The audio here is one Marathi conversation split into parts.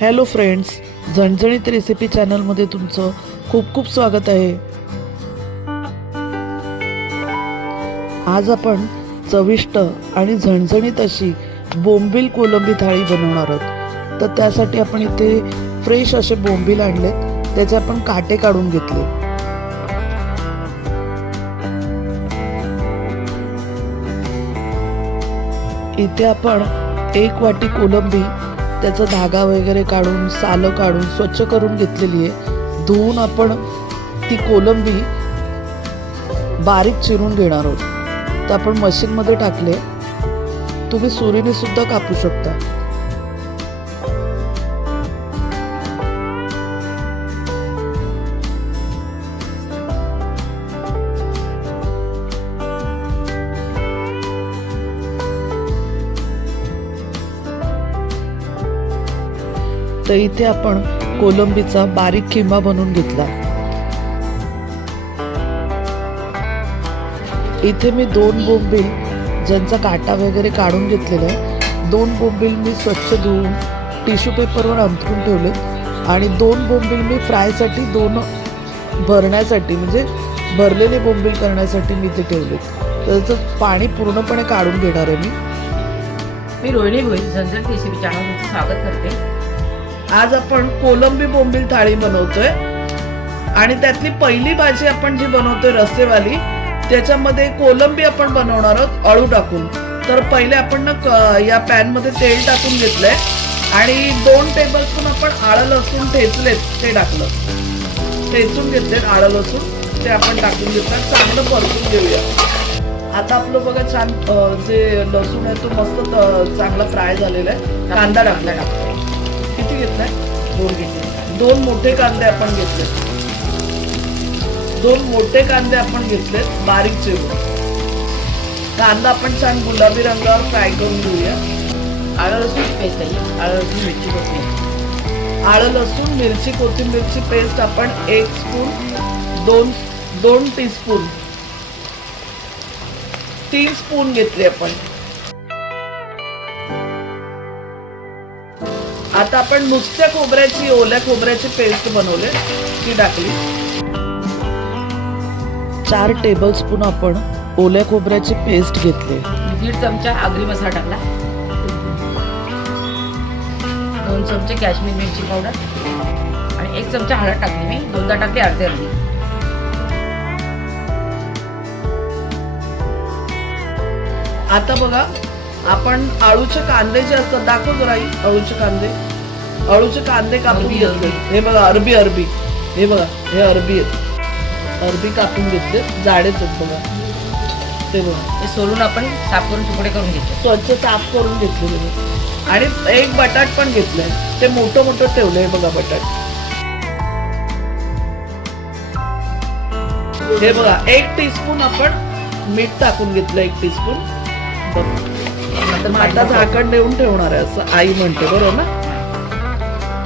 हॅलो फ्रेंड्स झणझणीत रेसिपी चॅनलमध्ये तुमचं खूप खूप स्वागत आहे. आज आपण चविष्ट आणि झणझणीत अशी बोंबील कोलंबी थाळी बनवणार आहोत. तर त्यासाठी आपण इथे फ्रेश असे बोंबील आणलेत. त्याचे आपण काटे काढून घेतले. इथे आपण एक वाटी कोलंबी त्याचा धागा वगैरे काढून सालं काढून स्वच्छ करून घेतलेली आहे. धुवून आपण ती कोलंबी बारीक चिरून घेणार आहोत. तर आपण मशीनमध्ये टाकले. तुम्ही सुरीने सुद्धा कापू शकता. तर इथे आपण कोलंबीचा बारीक किंबा बनवून घेतला. इथे मी दोन बोंबील ज्यांचा काटा वगैरे काढून घेतलेला आहे दोन बोंबील मी स्वच्छ धुवून टिश्यू पेपरवर अंथरून ठेवले आणि दोन बोंबील मी फ्रायसाठी दोन भरण्यासाठी म्हणजे भरलेले बोंबील करण्यासाठी मी ते ठेवले त्याचं पाणी पूर्णपणे काढून घेणार आहे मी. मी रोहिणी भोईर झंझट रेसिपी चॅनल स्वागत करते. आज आपण कोलंबी बोंबील थाळी बनवतोय. आणि त्यातली पहिली भाजी आपण जी बनवतोय रस्सेवाली त्याच्यामध्ये कोलंबी आपण बनवणार आहोत अळू टाकून. तर पहिले आपण ना या पॅनमध्ये तेल टाकून घेतलंय. आणि दोन टेबल स्पून आपण आळं लसूण ठेचलेत ते टाकलं. ठेचून घेतलेत आळं लसूण ते आपण टाकून घेतलं. चांगलं परतून घेऊया. आता आपलं बघा छान जे लसूण आहे तो मस्त चांगला फ्राय झालेला आहे. कांदा टाकला. टाकतो किती घेतलाय. दोन घेतले दोन मोठे कांदे आपण घेतले दोन मोठे कांदे आपण घेतलेत बारीक चिरून. कांदा आपण छान गुलाबी रंगावर फ्राय करून घेऊया. आळं लसूण पेस्ट आहे. आळं लसूण मिरची कोथिंबीर. आळं लसूण मिरची कोथिंबीरची पेस्ट आपण एक स्पून दोन दोन टीस्पून. तीन स्पून घेतली आपण. आता आपण नुसत्या खोबऱ्याची ओल्या खोबऱ्याची पेस्ट बनवले ती टाकली. चार टेबल स्पून आपण ओल्या खोबऱ्याची पेस्ट घेतली. दीड चमचा आगरी मसाला टाकला. दोन चमचे काश्मीर मिरची पावडर. आणि एक चमचा हळद टाकली मी. दोनदा टाकली अर्धी अर्धी. आता बघा आपण आळूचे कांदे जे असतात दाखव जरा आळूचे कांदे. आळूचे कांदे कापून घेतले. हे बघा अरबी अरबी. हे बघा हे अरबी आहेत. अरबी कापून घेतले जाडेच आहेत बघा. ते बघा. ते सोलून आपण साफ करून तुकडे करून घेतो स्वच्छ साफ करून घेतलेले बघा. आणि एक बटाट पण घेतलंय ते मोठं मोठं ठेवलंय बघा बटाट. हे बघा एक टीस्पून आपण मीठ टाकून घेतलं एक टीस्पून मग आता झाकण देऊन ठेवणार आहे असं आई म्हणते बरोबर ना?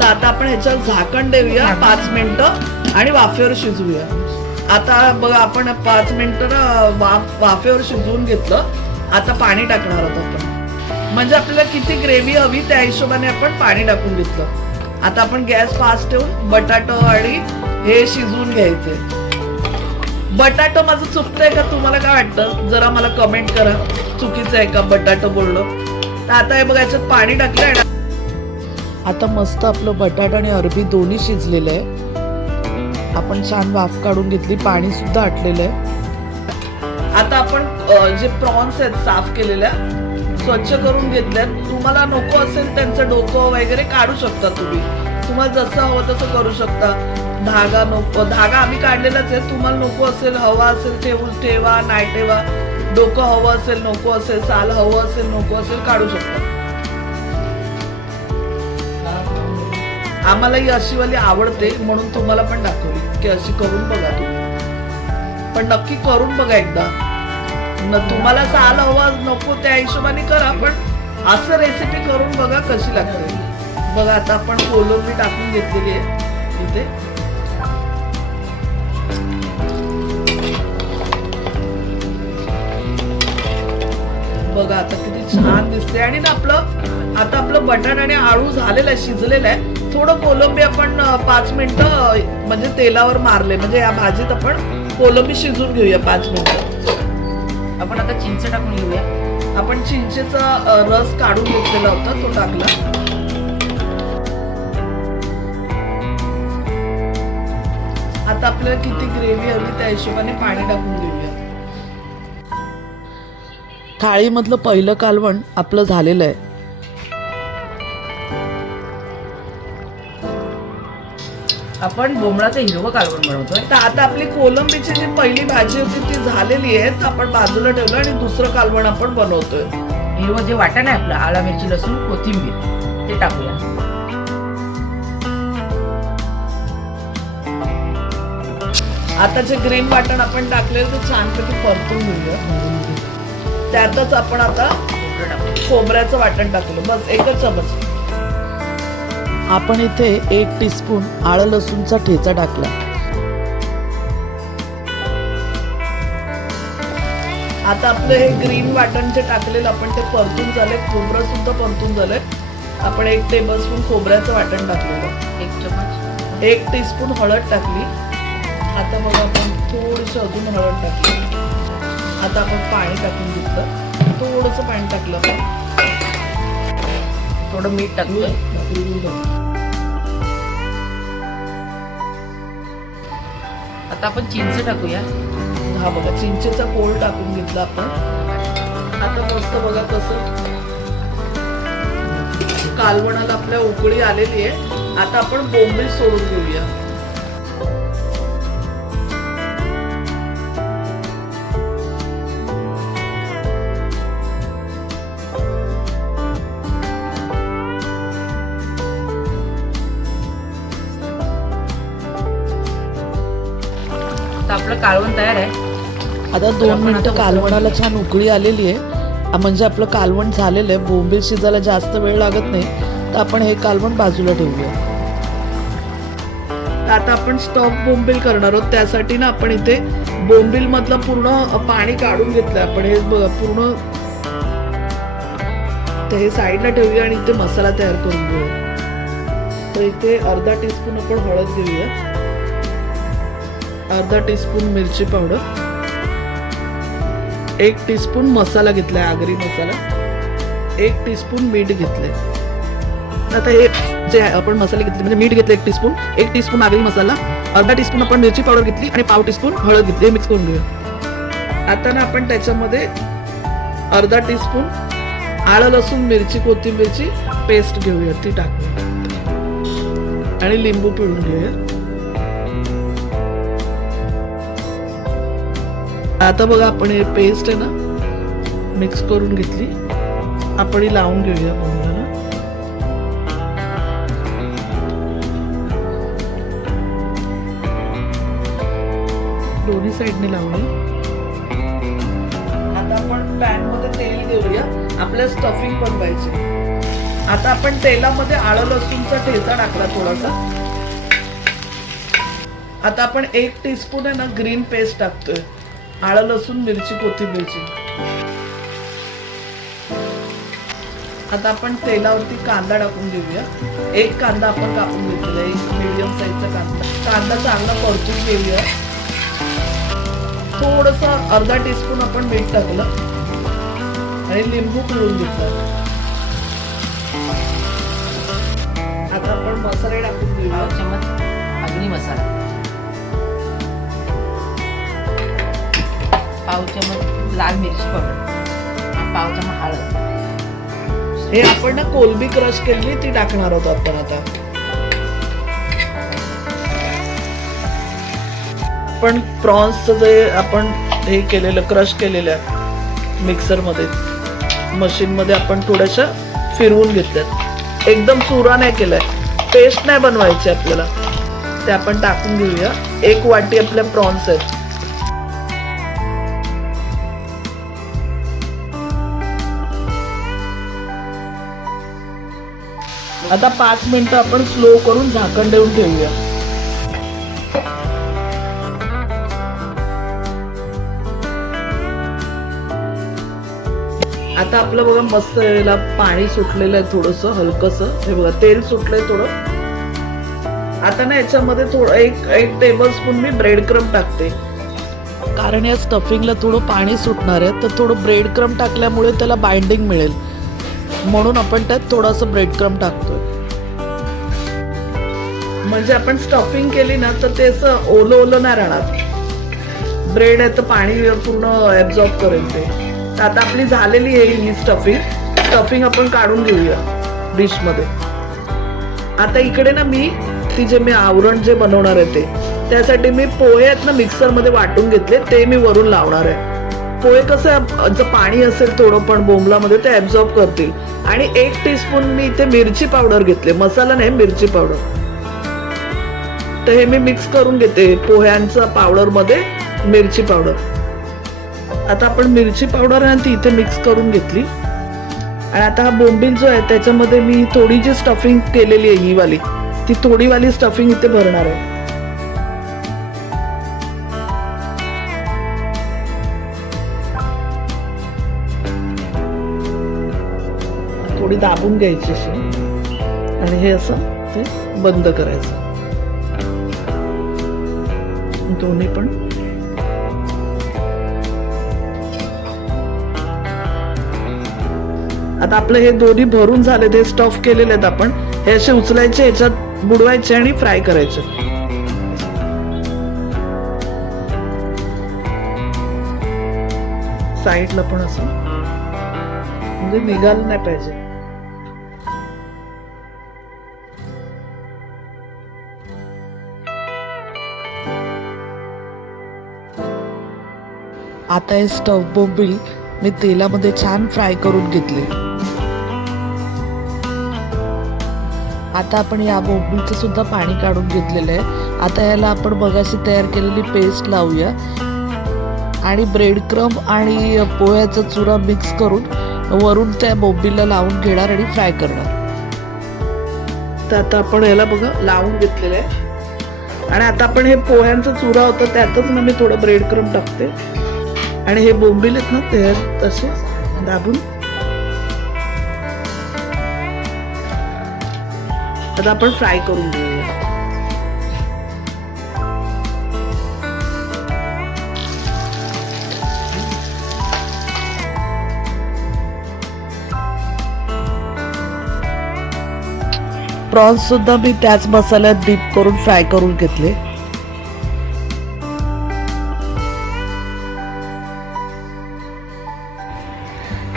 तर आता आपण ह्याच्यात झाकण देऊया पाच मिनिटं आणि वाफेवर शिजवूया. आता बघ आपण पाच मिनिटं ना वाफ वाफेवर शिजवून घेतलं. आता पाणी टाकणार आहोत आपण. म्हणजे आपल्याला किती ग्रेव्ही हवी त्या हिशोबाने आपण पाणी टाकून घेतलं. आता आपण गॅस फास्ट ठेवून बटाटो आणि हे शिजवून घ्यायचे. बटाटो माझं चुकतंय का? तुम्हाला काय वाटतं? जरा मला कमेंट करा. चुकीचं आहे का बटाटो बोललो तर आता हे बघा याच्यात पाणी टाकलंय ना. आता मस्त आपलं बटाटा आणि अरबी दोन्ही शिजलेलं आहे. आपण छान वाफ काढून घेतली पाणी सुद्धा आटलेलं आहे. आता आपण जे प्रॉन्स आहेत साफ केलेल्या स्वच्छ करून घेतल्यात. तुम्हाला नको असेल त्यांचं डोकं वगैरे काढू शकता तुम्ही. तुम्हाला जसं हवं तसं करू शकता. धागा नको धागा आम्ही काढलेलाच आहे. तुम्हाला नको असेल हवा असेल ठेवून ठेवा नाही ठेवा. डोकं हवं असेल नको असेल साल हवं असेल नको असेल काढू शकता. आम्हाला ही अशीवाली आवडते म्हणून तुम्हाला पण दाखवली. की अशी करून बघा तुम्ही. पण नक्की करून बघा एकदा. न तुम्हाला साल हवा नको त्या हिशोबाने करा पण असं रेसिपी करून बघा कशी लागते. बघा आता आपण कोलंबी टाकून घेतलेली आहे. इथे. बघा आता किती छान दिसते आणि ना आपलं आता आपलं बटाट आणि आळू झालेलं आहे शिजलेलं आहे. थोडं कोलंबी आपण पाच मिनिटं म्हणजे तेलावर मारले. म्हणजे या भाजीत आपण कोलंबी शिजून घेऊया पाच मिनिटं. आपण आता चिंच टाकून घेऊया. आपण चिंचेचा रस काढून घेतलेला होता तो टाकला. आता आपल्याला किती ग्रेव्ही हवी त्या हिशोबाने पाणी टाकून घेऊया. थाळीमधलं पहिलं कालवण आपलं झालेलं आहे. आपण बोमळाचं हिरवं कालवण बनवतोय. तर आता आपली कोलंबीची जी पहिली भाजी होती ती झालेली आहे. तर आपण बाजूला ठेवलं आणि दुसरं कालवण आपण बनवतोय. हिरवं जे वाटण आहे आपलं आला मिरची लसूण कोथिंबीर ते टाकूया. आता जे ग्रीन वाटण आपण टाकलेलं ते छानपैकी परतून घेऊया. त्यातच आपण आता खोबऱ्याचं वाटण टाकलं बस एकच चमच. आपण इथे एक टीस्पून आळ लसूणचा ठेचा टाकला. आता आपलं हे ग्रीन वाटण जे टाकलेलं आपण ते परतून झाले खोबरं सुद्धा परतून झालंय. आपण एक टेबलस्पून खोबऱ्याचं वाटण टाकलेलं. एक चमच. एक टीस्पून हळद टाकली. आता बघा आपण थोडीशी अजून हळद टाकली. आता आपण पाणी टाकून घेतलं. थोडंसं पाणी टाकलं थोडं मीठ टाकूया आता आपण चिंच टाकूया. हा बघा चिंचेचा कोळ टाकून घेतला आपण. आता मस्त बघा कसं. कालवणाला आपल्या उकळी आलेली आहे. आता आपण बोंबील सोडून घेऊया. आपलं कालवण तयार आहे. आता दोन मिनिटं कालवणाला छान उकळी आलेली आहे. म्हणजे आपलं कालवण झालेलं आहे. बोंबील शिजायला जास्त वेळ लागत नाही. तर आपण हे कालवण बाजूला ठेवूया. तर आता आपण स्टॉक बोंबील करणार आहोत. त्यासाठी ना आपण इथे बोंबील मधलं पूर्ण पाणी काढून घेतलंय. आपण हे पूर्ण ते हे साईडला ठेवूया आणि इथे मसाला तयार करून घेऊया. तर इथे अर्धा टीस्पून आपण हळद घेऊया. अर्धा टीस्पून मिरची पावडर एक टीस्पून मसाला घेतलाय आगरी मसाला. एक टीस्पून मीठ घेतलंय. आता हे जे आहे, आपण मसाले घेतले म्हणजे मीठ घेतलं एक टीस्पून एक टीस्पून आगरी मसाला अर्धा टीस्पून आपण मिरची पावडर घेतली आणि पाव टीस्पून हळद घेतली. हे मिक्स करून घेऊया. आता ना आपण त्याच्यामध्ये अर्धा टीस्पून आलं लसूण मिरची कोथिंबीरची पेस्ट घेऊया. ती टाकूया. आणि लिंबू पिळून घेऊया. आता बघा आपण हे पेस्ट आहे ना मिक्स करून घेतली. आपण ही लावून घेऊया बोंबीला दोन्ही साईडने लावली आता आपण पॅनमध्ये तेल घेऊया. आपल्या स्टफिंग बनवायची. आता आपण तेलामध्ये आळं लसूणचा ठेचा टाकला थोडासा. आता आपण एक टीस्पून आहे ना ग्रीन पेस्ट टाकतोय. आळं लसूण मिरची कोथिंबीरची. आता आपण तेलावरती कांदा टाकून घेऊया एक कांदा आपण कापून घेतलेला एक मिडियम साईजचा कांदा. कांदा चांगला परतून घेऊया. थोडस अर्धा टीस्पून आपण मीठ टाकलं. आणि लिंबू पिळून घेतलं. आता आपण मसाले टाकून घेऊया चमच अग्नी मसाला. पाव चमच लाल मिरची पावडर. पाव चमच हळद. हे आपण ना कोलबी क्रश केली ती टाकणार आहोत आपण आता. पण प्रॉन्सचं जे आपण हे केलेलं क्रश केलेलं आहे मिक्सरमध्ये मशीनमध्ये आपण थोड्याशा फिरवून घेतल्यात एकदम चुरा नाही केलाय. पेस्ट नाही बनवायची आपल्याला. ते आपण टाकून घेऊया. एक वाटी आपल्या प्रॉन्स आहेत. आता पाच मिनिटं आपण स्लो करून झाकण देऊन ठेवूया. आता आपलं बघा मस्त याला पाणी सुटलेलं आहे थोडस हलकस. हे बघा तेल सुटलंय थोडं. आता ना याच्यामध्ये थोडं एक एक टेबल स्पून मी ब्रेड क्रम टाकते. कारण या स्टफिंगला थोडं पाणी सुटणार आहे तर थोडं ब्रेड क्रम टाकल्यामुळे त्याला बाइंडिंग मिळेल. म्हणून आपण त्यात थोडासा ब्रेड क्रम टाकतोय. म्हणजे आपण स्टफिंग केली ना तर ते असं ओलं ओलं नाही राहणार ब्रेड आहे तर पाणी पूर्ण ऍब्झॉर्ब करेल ते. तर आता आपली झालेली आहे ही स्टफिंग स्टफिंग आपण काढून घेऊया डिशमध्ये. आता इकडे ना मी ती जे मी आवरण जे बनवणार आहे ते त्यासाठी मी पोहे आहेत ना मिक्सरमध्ये वाटून घेतले ते मी वरून लावणार आहे. पोहे कसं जर पाणी असेल थोडं पण बोंबलामध्ये ते ऍब्झॉर्ब करतील. आणि एक टीस्पून मी इथे मिरची पावडर घेतले. मसाला नाही मिरची पावडर तर हे मी मिक्स करून घेते पोह्यांचा पावडरमध्ये मिरची पावडर आता आपण मिरची पावडर आहे ती इथे मिक्स करून घेतली. आणि आता हा बोंबील जो आहे त्याच्यामध्ये मी थोडी जी स्टफिंग केलेली आहे ही वाली ती थोडीवाली स्टफिंग इथे भरणार आहे. दाबून घ्यायची अशी. आणि हे असं ते बंद करायचं. दोन्ही पण. आता आपलं हे दोन्ही भरून झाले ते स्टफ केलेले आहेत आपण. हे असे उचलायचे याच्यात बुडवायचे आणि फ्राय करायचे. साईडला पण असं. म्हणजे निघालं नाही पाहिजे. आता हे स्टफ बोंबील मी तेलामध्ये छान फ्राय करून घेतले. आता आपण या बोंबीलचं सुद्धा पाणी काढून घेतलेलं आहे. आता याला आपण बघाशी तयार केलेली पेस्ट लावूया. आणि ब्रेड क्रम आणि पोह्याचा चुरा मिक्स करून वरून त्या बोंबीला लावून घेणार आणि फ्राय करणार. तर आता आपण याला बघा लावून घेतलेलं आहे. आणि आता आपण हे पोह्यांचा चुरा होता त्यातच ना मी थोडं ब्रेड क्रम टाकते. आणि हे बोंबिलेत ना ते तसे दाबून. आता आपण फ्राय करून घेऊया. प्रॉन्स सुद्धा मी त्याच मसाल्यात डीप करून फ्राय करून घेतले.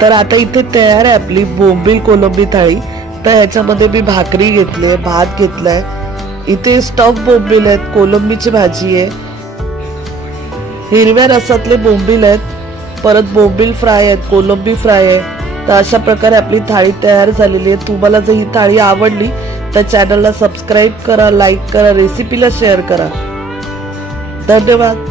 तर आता इथे तयार आहे आपली बोंबील कोलंबी थाळी. तर ह्याच्यामध्ये मी भाकरी घेतली आहे भात घेतलाय इथे स्टफ बोंबील आहेत कोलंबीची भाजी आहे. हिरव्या रसातले बोंबील आहेत परत बोंबील फ्राय आहेत कोलंबी फ्राय आहे. तर अशा प्रकारे आपली थाळी तयार झालेली आहे. तुम्हाला जर ही थाळी आवडली तर चॅनलला सबस्क्राईब करा लाईक करा रेसिपीला शेअर करा. धन्यवाद.